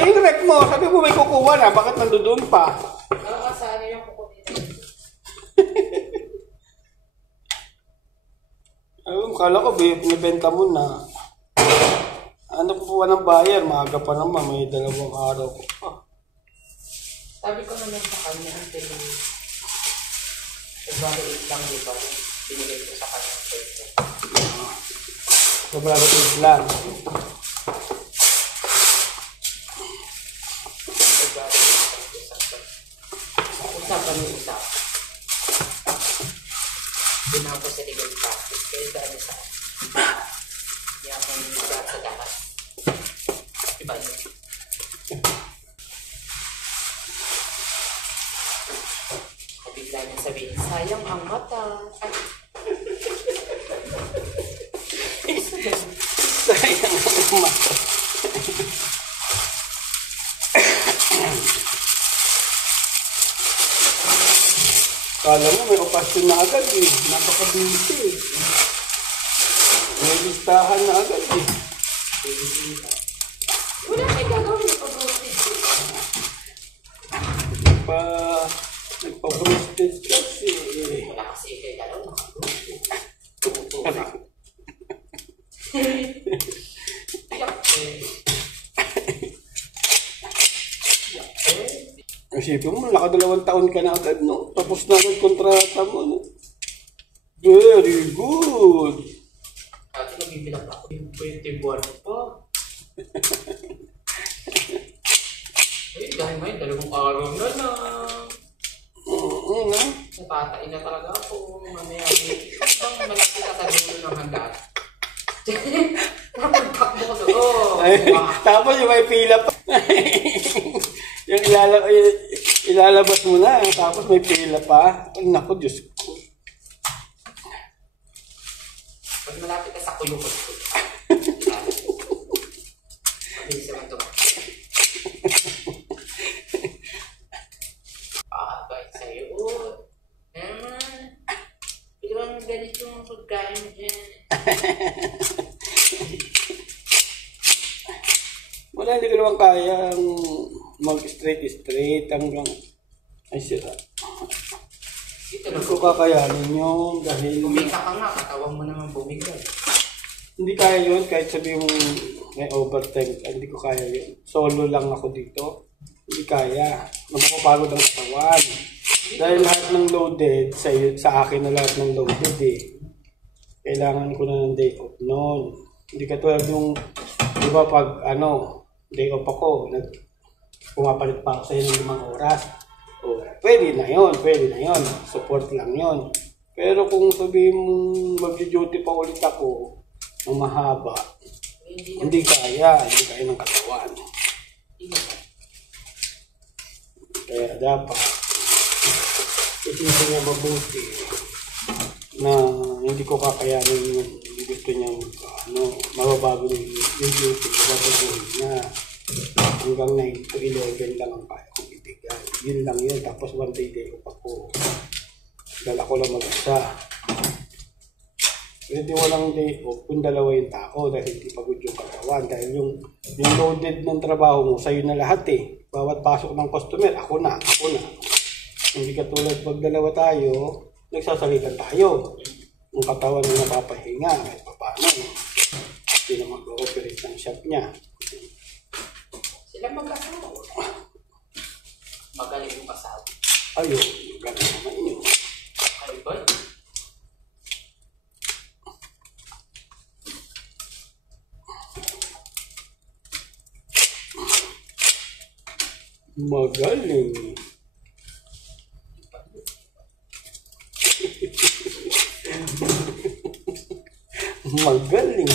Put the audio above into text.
Ay, yung rep mo, sabi mo may kukuha na, bakit nandoon pa? Nakakasali yung kukunin. Ayun, kala ko, binibenta mo na. Ano po ng buyer? Maaga pa naman, may 2 araw ko pa. Sabi ko naman sa kanya, until February 8 lang, di ba? Binigay ko sa kanya. February 8 lang. Usapan yung isa. Binapos sa legal practice. Kaya dahil sa kaya akong sa dapat. Iba yun. Bigla niya sabihin, sayang ang mata. Sayang ang mata. Kala mo may okasyon na agad eh. Napaka-busy eh. May listahan na agad eh. Wala kayo gagawin na pag-roasted. Nagpa-roasted kasi eh. Wala kasi kayo galaw na pag-roasted. Isipin mo, naka2 taon ka na agad, no? Tapos na agad kontrata mo, no? Very good! Dati nabibilang ako yung 20 buwan pa. Eh, dahil may 2 araw na lang. No? Natatain na talaga ako. Mamaya, ibang malaki ka sa dulo ng hanggang. Tapos ko doon. Tapos yung may pila pa. Yung ilalabas mo na, tapos may pila pa. Naku, Diyos ko. Pag malapit ka sa kuyukot ko. Mabilis naman ito. Bakit sa'yo? Ilang ganitong pagkain dyan. Wala, hindi ko naman kayang mag-straight hanggang ay sira. Hindi ko kakayanin yun dahil Bumika ka nga, katawan mo naman bumika. hindi kaya yun kahit sabi mong may overtime. Hindi ko kaya yun. Solo lang ako dito. Hindi kaya. Mapapagod ang katawan. Dahil lahat ng loaded, sa akin na lahat ng loaded eh. Kailangan ko na ng day off noon. Hindi katulad yung, di ba pag day off ako, pumapalit pa ako sa ng 5 oras. O, pwede na yon. Support lang yon. Pero kung sabihin mong mag-duty pa ulit ako ng mahaba, hindi kaya ng katawan. Kaya dapat isipin niya mabuti na hindi ko kakayanin yung gusto niya mababago yung duty, mababagohin niya. Hanggang 9 to 11 lang ang kaya kong ibigay. Yun lang yun. Tapos 1 day off ako. Dala ko lang mag-isa. Pwede walang day off kung 2 yung tao dahil hindi pagod yung katawan. Dahil yung loaded ng trabaho mo, sa'yo na lahat eh. Bawat pasok ng customer, ako na. Hindi katulad pag 2 tayo, nagsasalitan tayo. Yung katawan na napapahinga, kahit pa paano. Hindi na mag-ooperate ng shop niya. Sila mag-asawa. Magaling yung kasal. Ayun, magaling naman yun. Ay ba? Magaling. Magaling.